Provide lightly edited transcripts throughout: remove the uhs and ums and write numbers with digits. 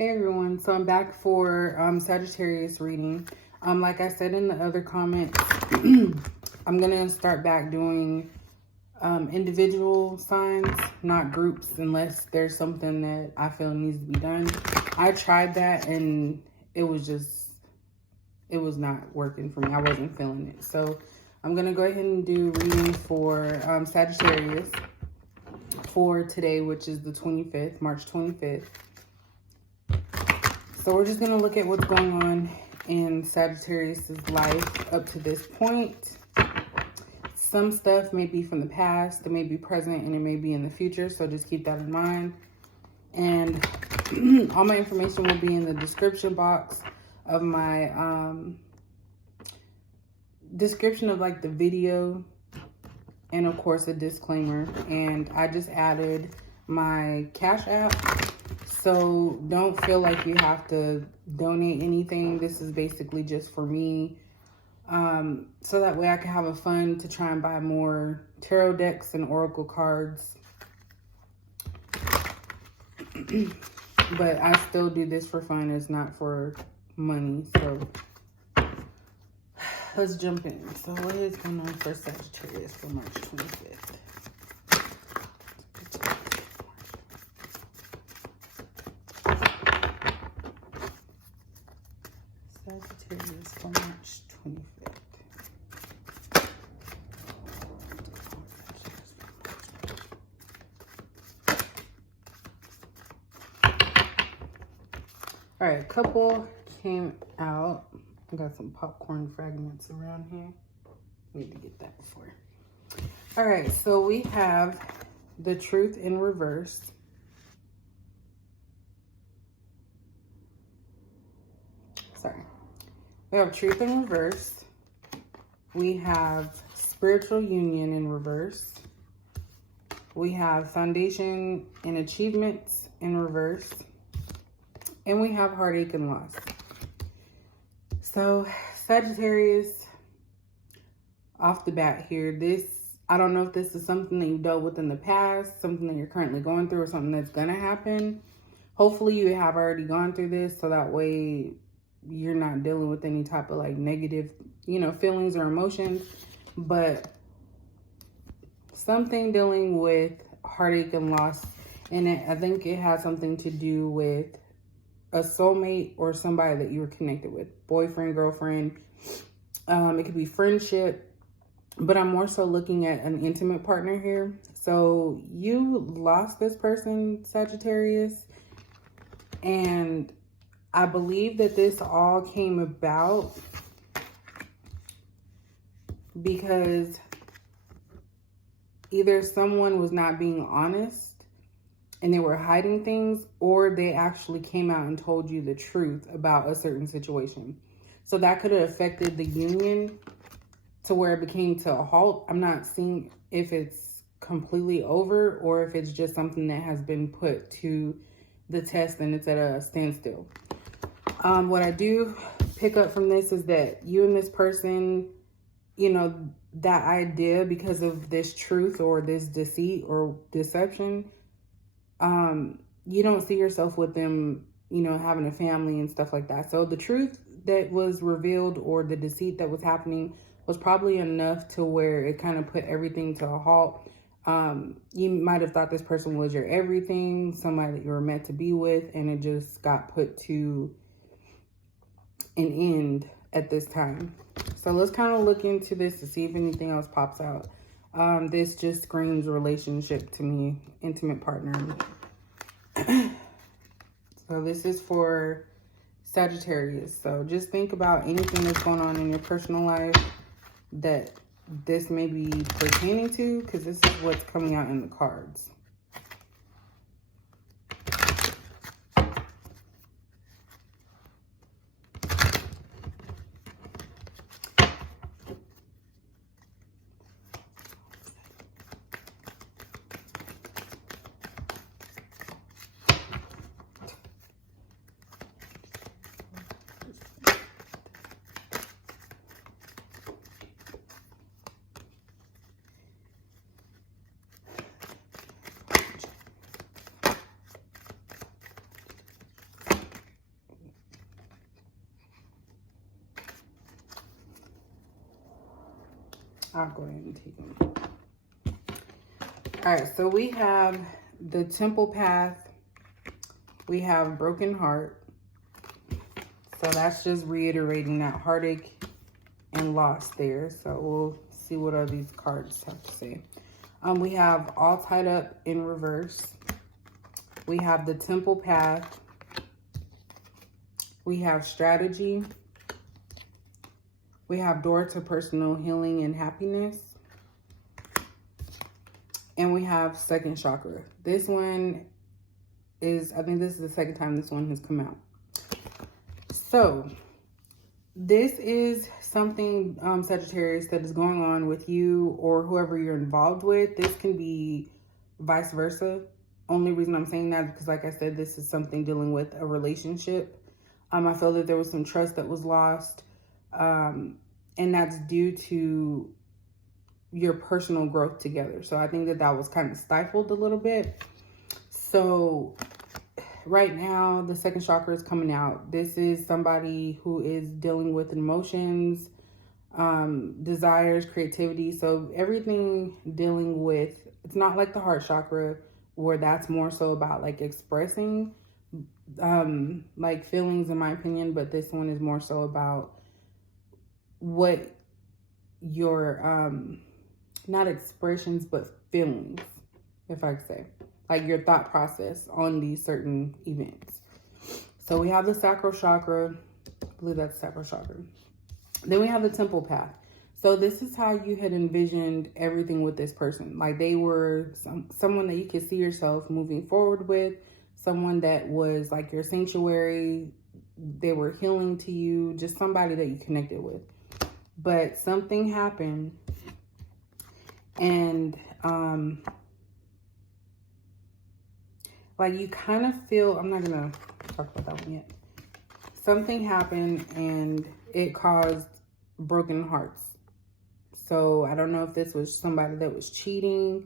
Hey everyone, so I'm back for Sagittarius reading. Like I said in the other comments, I'm gonna start back doing individual signs, not groups, unless there's something that I feel needs to be done. I tried that and it was not working for me. I wasn't feeling it. So I'm gonna go ahead and do reading for Sagittarius for today, which is the 25th, March 25th. So we're just going to look at what's going on in Sagittarius's life up to this point. Some stuff may be from the past, it may be present, and it may be in the future. So just keep that in mind. And all my information will be in the description box of my description of like the video, and of course a disclaimer. And I just added my Cash App. So don't feel like you have to donate anything. This is basically just for me. So that way I can have a fund to try and buy more tarot decks and oracle cards. But I still do this for fun. It's not for money. So let's jump in. So what is going on for Sagittarius for March 25th? Sagittarius for March 25th. All right, a couple came out. I got some popcorn fragments around here. Need to get that before. All right, so we have the Truth in reverse. Sorry. We have Truth in reverse. We have Spiritual Union in reverse. We have Foundation and Achievements in reverse. And we have Heartache and Loss. So Sagittarius, off the bat here, I don't know if this is something that you dealt with in the past, something that you're currently going through, or something that's going to happen. Hopefully you have already gone through this, so that way you're not dealing with any type of like negative, feelings or emotions. But something dealing with heartache and loss, and I think it has something to do with a soulmate or somebody that you were connected with, boyfriend, girlfriend. It could be friendship, but I'm more so looking at an intimate partner here. So you lost this person, Sagittarius, and I believe that this all came about because either someone was not being honest and they were hiding things, or they actually came out and told you the truth about a certain situation. So that could have affected the union to where it became to a halt. I'm not seeing if it's completely over or if it's just something that has been put to the test and it's at a standstill. What I do pick up from this is that you and this person, that idea, because of this truth or this deceit or deception, you don't see yourself with them, having a family and stuff like that. So the truth that was revealed or the deceit that was happening was probably enough to where it kind of put everything to a halt. You might have thought this person was your everything, somebody that you were meant to be with, and it just got put to an end at this time. So let's kind of look into this to see if anything else pops out. This just screams relationship to me, intimate partner. So this is for Sagittarius. So just think about anything that's going on in your personal life that this may be pertaining to, because this is what's coming out in the cards. I'll go ahead and take them. All right, so we have the temple path. We have broken heart. So that's just reiterating that heartache and loss there. So we'll see what all these cards have to say. We have all tied up in reverse. We have the temple path. We have strategy. We have door to personal healing and happiness. And we have second chakra. This one is, I think this is the second time this one has come out. So this is something, Sagittarius, that is going on with you or whoever you're involved with. This can be vice versa. Only reason I'm saying that is because, like I said, this is something dealing with a relationship. I feel that there was some trust that was lost. And that's due to your personal growth together. So I think that that was kind of stifled a little bit. So right now, the second chakra is coming out. This is somebody who is dealing with emotions, desires, creativity. So everything dealing with, it's not like the heart chakra where that's more so about like expressing like feelings, in my opinion, but this one is more so about what your not expressions but feelings, if I could say, like your thought process on these certain events. So we have the sacral chakra. I believe that's sacral chakra. Then we have the temple path. So this is how you had envisioned everything with this person. Like they were someone that you could see yourself moving forward with, someone that was like your sanctuary. They were healing to you, just somebody that you connected with. But something happened, and like you kind of feel, I'm not gonna talk about that one yet. Something happened and it caused broken hearts. So I don't know if this was somebody that was cheating,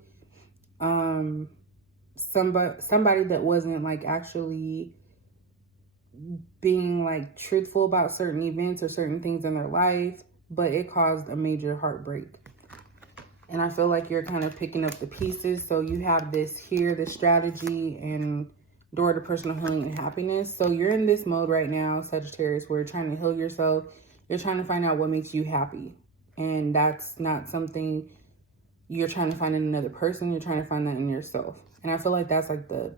somebody that wasn't like actually being like truthful about certain events or certain things in their life, but it caused a major heartbreak. And I feel like you're kind of picking up the pieces. So you have this here, the strategy and door to personal healing and happiness. So you're in this mode right now, Sagittarius, where you're trying to heal yourself. You're trying to find out what makes you happy. And that's not something you're trying to find in another person. You're trying to find that in yourself. And I feel like that's like the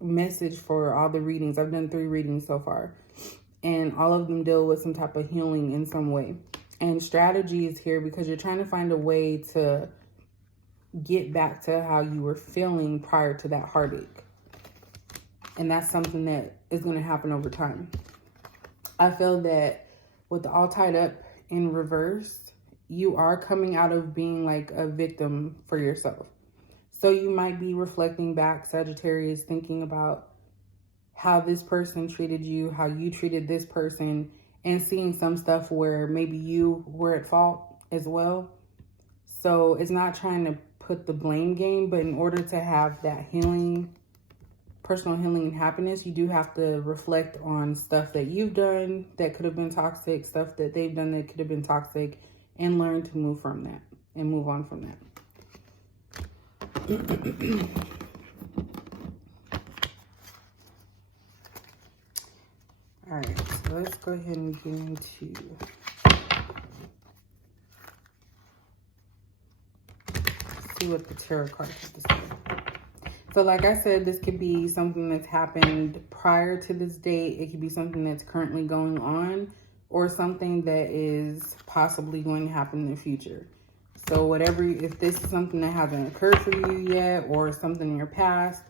message for all the readings. I've done 3 readings so far, and all of them deal with some type of healing in some way. And strategy is here because you're trying to find a way to get back to how you were feeling prior to that heartache. And that's something that is going to happen over time. I feel that with the all tied up in reverse, you are coming out of being like a victim for yourself. So you might be reflecting back, Sagittarius, thinking about how this person treated you, how you treated this person, and seeing some stuff where maybe you were at fault as well. So it's not trying to put the blame game, but in order to have that healing, personal healing and happiness, you do have to reflect on stuff that you've done that could have been toxic, stuff that they've done that could have been toxic, and learn to move from that and move on from that. All right, so let's go ahead and get into see what the tarot cards have to say. So like I said, this could be something that's happened prior to this date. It could be something that's currently going on, or something that is possibly going to happen in the future. So whatever, if this is something that hasn't occurred for you yet, or something in your past,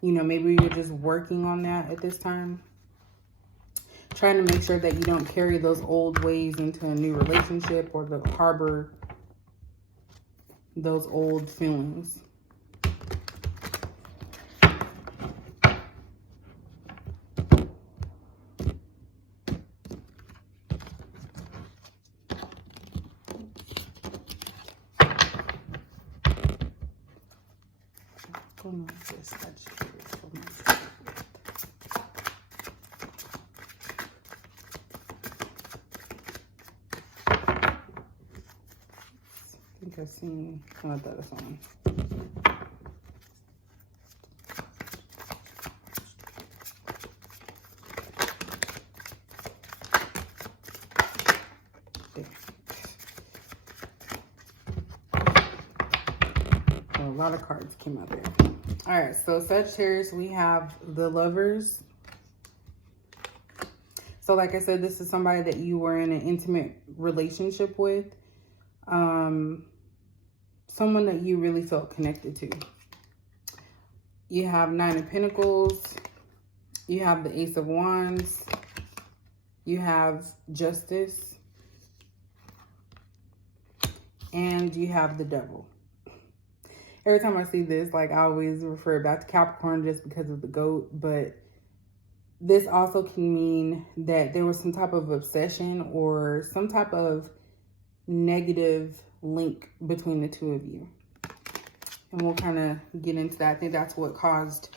you know, maybe you're just working on that at this time. Trying to make sure that you don't carry those old ways into a new relationship or to harbor those old feelings. What's going on with this? That's curious for me. think I've seen some of that song. A lot of cards came out there. All right, so Sagittarius, we have the Lovers. So like I said, this is somebody that you were in an intimate relationship with. Someone that you really felt connected to. You have Nine of Pentacles. You have the Ace of Wands. You have Justice. And you have the Devil. Every time I see this, like, I always refer back to Capricorn just because of the goat. But this also can mean that there was some type of obsession or some type of negative link between the two of you. And we'll kind of get into that. I think that's what caused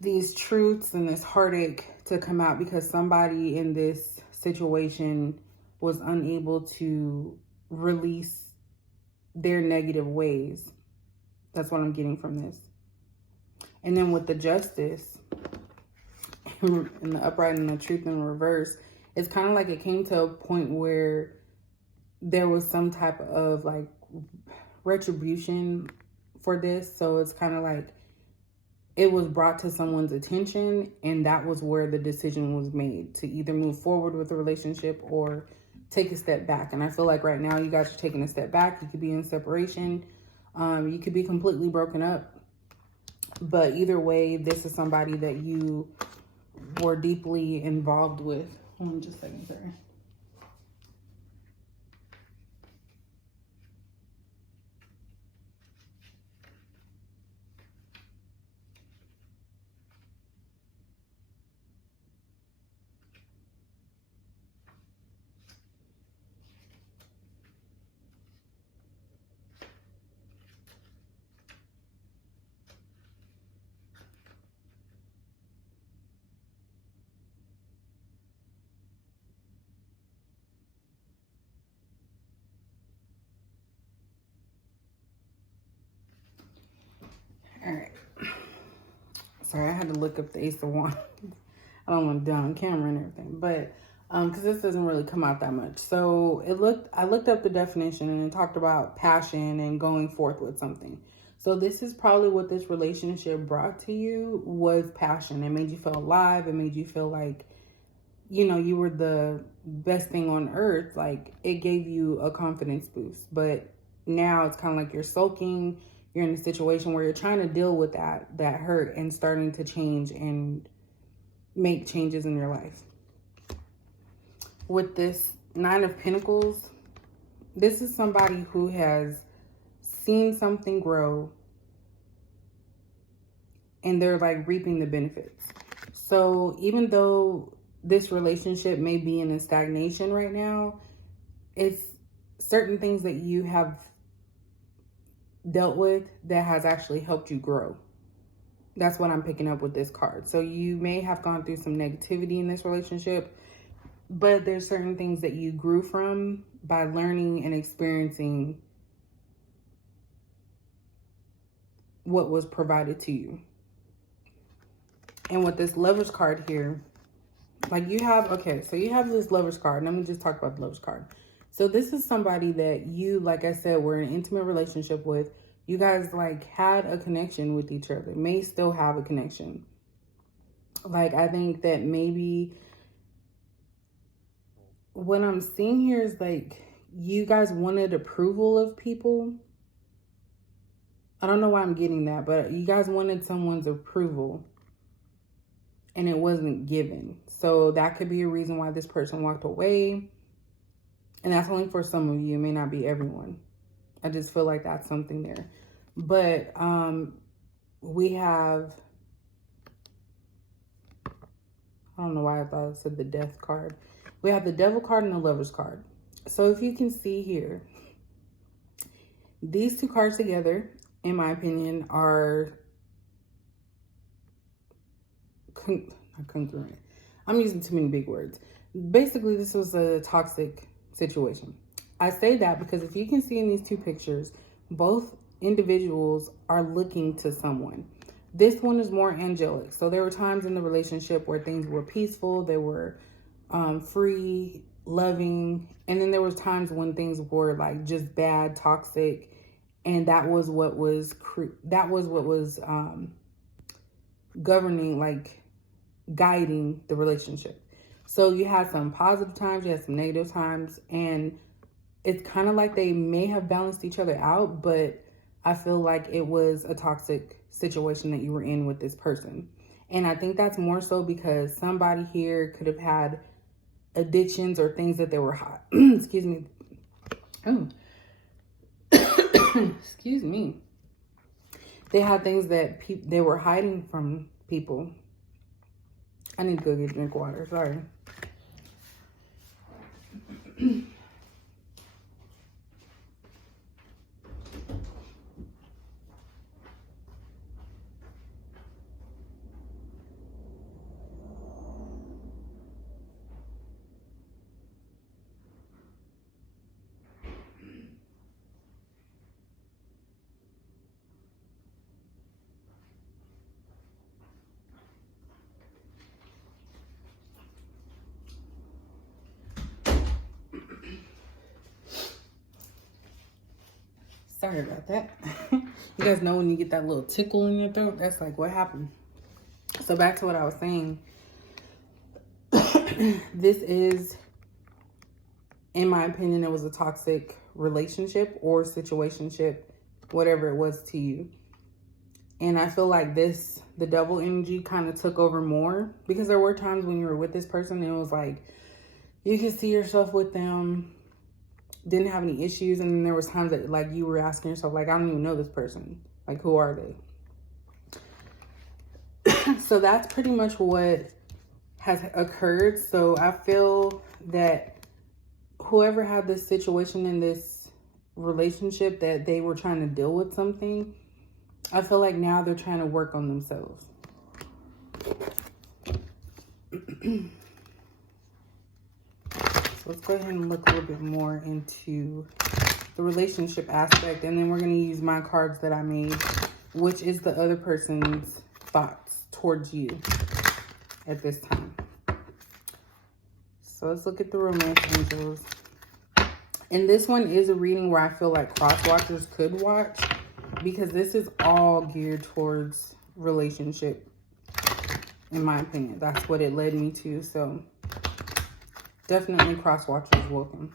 these truths and this heartache to come out, because somebody in this situation was unable to release their negative ways. That's what I'm getting from this. And then with the Justice in the upright and the Truth in reverse, it's kind of like it came to a point where there was some type of like retribution for this. So it's kind of like it was brought to someone's attention, and that was where the decision was made to either move forward with the relationship or take a step back. And I feel like right now you guys are taking a step back. You could be in separation. You could be completely broken up. But either way, this is somebody that you were deeply involved with. Hold on just a second, sorry. All right. Sorry, I had to look up the Ace of Wands. I don't want to do it on camera and everything, but because this doesn't really come out that much. So I looked up the definition, and it talked about passion and going forth with something. So this is probably what this relationship brought to you, was passion. It made you feel alive. It made you feel like, you know, you were the best thing on earth. Like, it gave you a confidence boost. But now it's kind of like you're sulking. You're in a situation where you're trying to deal with that hurt and starting to change and make changes in your life. With this Nine of Pentacles, this is somebody who has seen something grow and they're like reaping the benefits. So even though this relationship may be in a stagnation right now, it's certain things that you have dealt with that has actually helped you grow. That's what I'm picking up with this card. So you may have gone through some negativity in this relationship, but there's certain things that you grew from by learning and experiencing what was provided to you. And with this Lover's card here, like you have, okay, so you have this Lover's card. Let me just talk about the Lover's card. So this is somebody that you, like I said, were in an intimate relationship with. You guys like had a connection with each other, may still have a connection. Like, I think that maybe what I'm seeing here is like you guys wanted approval of people. I don't know why I'm getting that, but you guys wanted someone's approval and it wasn't given. So that could be a reason why this person walked away. And that's only for some of you. It may not be everyone. I just feel like that's something there. But we have, I don't know why I thought it said the Death card. We have the Devil card and the Lover's card. So if you can see here, these two cards together, in my opinion, are not congruent. I'm using too many big words. Basically, this was a toxic situation. I say that because if you can see in these two pictures, both individuals are looking to someone. This one is more angelic. So there were times in the relationship where things were peaceful, they were free, loving, and then there was times when things were like just bad, toxic, and that was what was governing, like guiding the relationship. So you had some positive times, you had some negative times, and it's kind of like they may have balanced each other out, but I feel like it was a toxic situation that you were in with this person. And I think that's more so because somebody here could have had addictions or things that they were hot. Excuse me. Oh, excuse me. They had things that they were hiding from people. I need to go get a drink of water. Sorry. Sorry about that. You guys know when you get that little tickle in your throat? That's like what happened. So back to what I was saying. This is, in my opinion, it was a toxic relationship or situationship, whatever it was to you. And I feel like the devil energy kind of took over more, because there were times when you were with this person and it was like, you could see yourself with them, didn't have any issues. And then there was times that like you were asking yourself, like, I don't even know this person. Like, who are they? So that's pretty much what has occurred. So I feel that whoever had this situation in this relationship, that they were trying to deal with something, I feel like now they're trying to work on themselves. So let's go ahead and look a little bit more into the relationship aspect, and then we're going to use my cards that I made, which is the other person's thoughts towards you at this time. So let's look at the romance angels. And this one is a reading where I feel like cross watchers could watch, because this is all geared towards relationship, in my opinion. That's what it led me to. So definitely cross watchers welcome.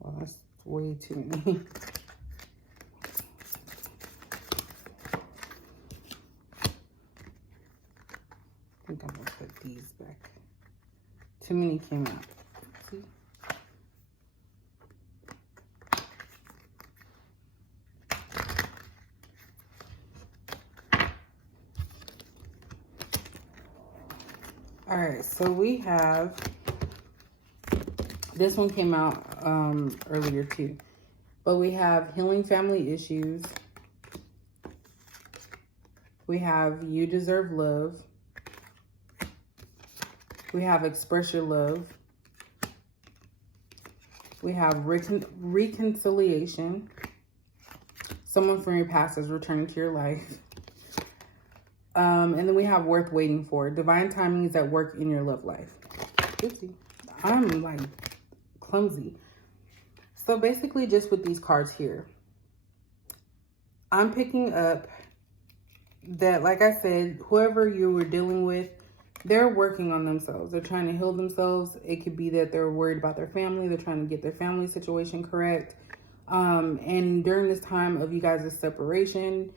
Well, that's way too many. I think I'm gonna put these back. Too many came out. See? All right, so we have, this one came out earlier too, but we have healing family issues. We have you deserve love. We have express your love. We have reconciliation. Someone from your past is returning to your life. And then we have worth waiting for. Divine timings that work in your love life. Oopsie. I'm like clumsy. So basically just with these cards here, I'm picking up that, like I said, whoever you were dealing with, they're working on themselves. They're trying to heal themselves. It could be that they're worried about their family. They're trying to get their family situation correct. And during this time of you guys' separation,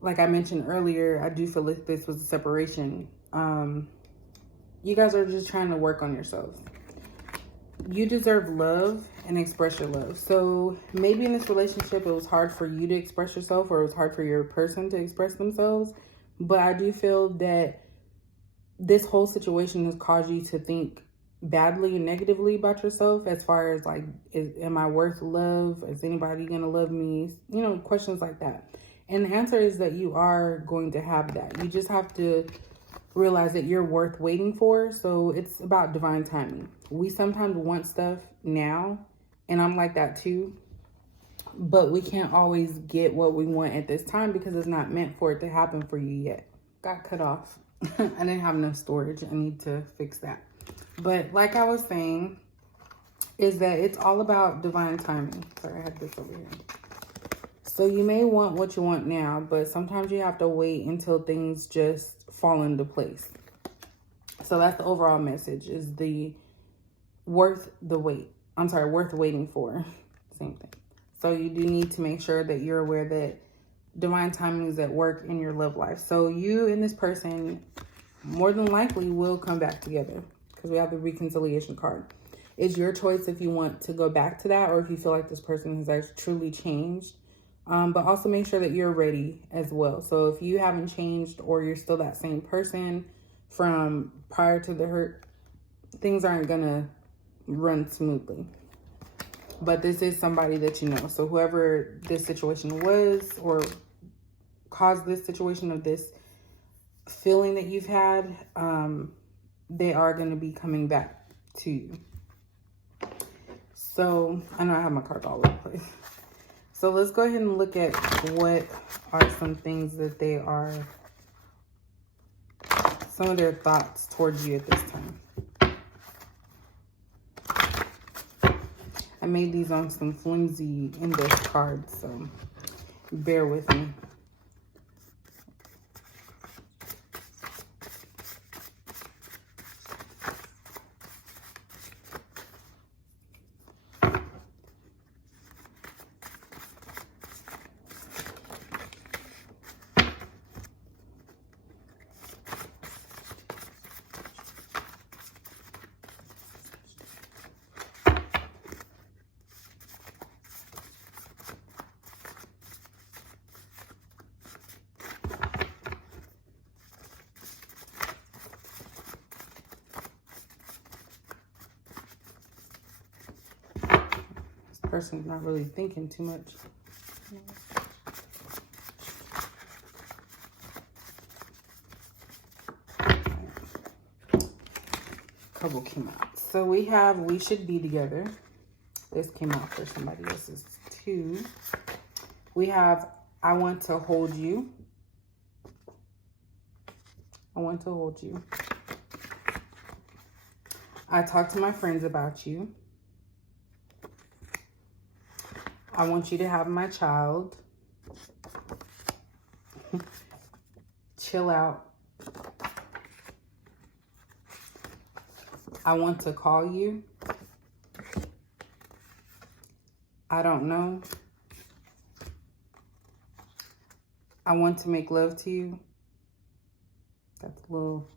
like I mentioned earlier, I do feel like this was a separation. You guys are just trying to work on yourselves. You deserve love and express your love. So maybe in this relationship, it was hard for you to express yourself, or it was hard for your person to express themselves. But I do feel that this whole situation has caused you to think badly and negatively about yourself, as far as like, am I worth love? Is anybody gonna love me? You know, questions like that. And the answer is that you are going to have that. You just have to realize that you're worth waiting for. So it's about divine timing. We sometimes want stuff now, and I'm like that too, but we can't always get what we want at this time because it's not meant for it to happen for you yet. Got cut off. I didn't have enough storage. I need to fix that. But like I was saying, is that it's all about divine timing. Sorry, I had this over here. So you may want what you want now, but sometimes you have to wait until things just fall into place. So that's the overall message, is the worth the wait. I'm sorry, worth waiting for. Same thing. So you do need to make sure that you're aware that divine timing is at work in your love life. So you and this person more than likely will come back together, because we have the reconciliation card. It's your choice if you want to go back to that, or if you feel like this person has actually truly changed. But also make sure that you're ready as well. So if you haven't changed, or you're still that same person from prior to the hurt, things aren't gonna run smoothly. But this is somebody that you know. So whoever this situation was, or caused this situation, of this feeling that you've had, they are going to be coming back to you. So I know I have my cards all over the place. So let's go ahead and look at what are some things that they are, some of their thoughts towards you at this time. I made these on some flimsy index cards, so bear with me. Person's not really thinking too much. Couple came out. So we have We Should Be Together. This came out for somebody else's too. We have I Want to Hold You. I want to hold you. I talk to my friends about you. I want you to have my child. Chill out. I want to call you. I don't know. I want to make love to you. That's a little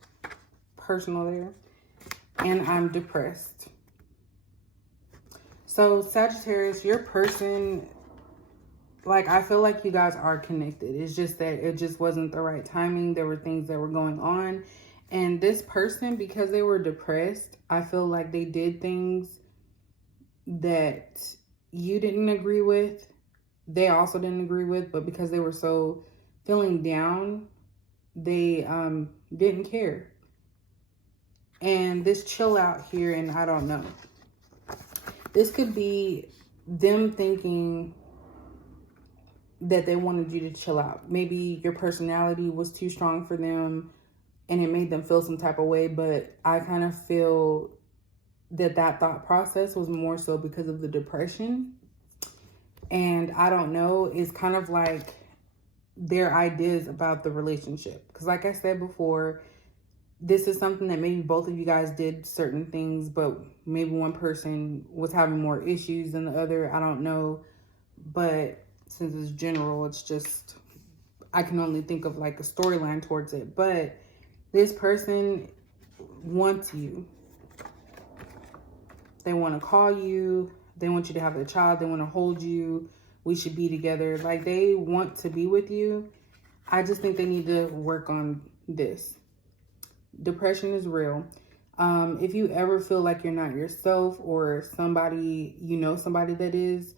personal there. And I'm depressed. So Sagittarius, your person, like, I feel like you guys are connected. It's just that it just wasn't the right timing. There were things that were going on. And this person, because they were depressed, I feel like they did things that you didn't agree with. They also didn't agree with, but because they were so feeling down, they didn't care. And this chill out here, and I don't know. This could be them thinking that they wanted you to chill out. Maybe your personality was too strong for them and it made them feel some type of way. But I kind of feel that that thought process was more so because of the depression. And I don't know, it's kind of like their ideas about the relationship. Because like I said before, this is something that maybe both of you guys did certain things, but maybe one person was having more issues than the other. I don't know. But since it's general, it's just, I can only think of like a storyline towards it. But this person wants you. They want to call you. They want you to have a child. They want to hold you. We should be together. Like, they want to be with you. I just think they need to work on this. Depression is real. If you ever feel like you're not yourself, or somebody, somebody that is,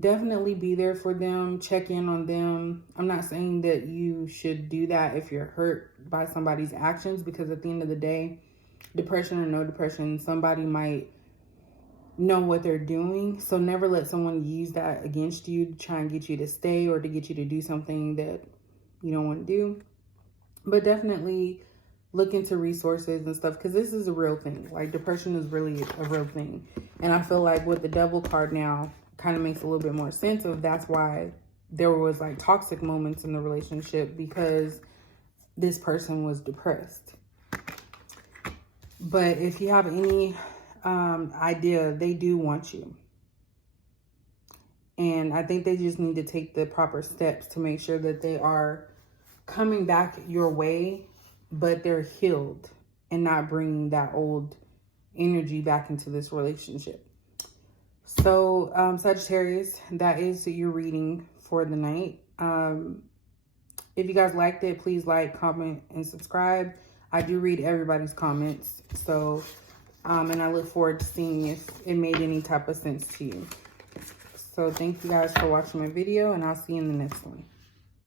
definitely be there for them. Check in on them. I'm not saying that you should do that if you're hurt by somebody's actions, because at the end of the day, depression or no depression, somebody might know what they're doing. So never let someone use that against you to try and get you to stay or to get you to do something that you don't want to do. But definitely look into resources and stuff, because this is a real thing. Like, depression is really a real thing. And I feel like with the devil card now kind of makes a little bit more sense of that's why there was like toxic moments in the relationship, because this person was depressed. But if you have any idea, they do want you. And I think they just need to take the proper steps to make sure that they are coming back your way, but they're healed and not bringing that old energy back into this relationship. So, Sagittarius, that is your reading for the night. If you guys liked it, please like, comment, and subscribe. I do read everybody's comments. So, and I look forward to seeing if it made any type of sense to you. So thank you guys for watching my video, and I'll see you in the next one.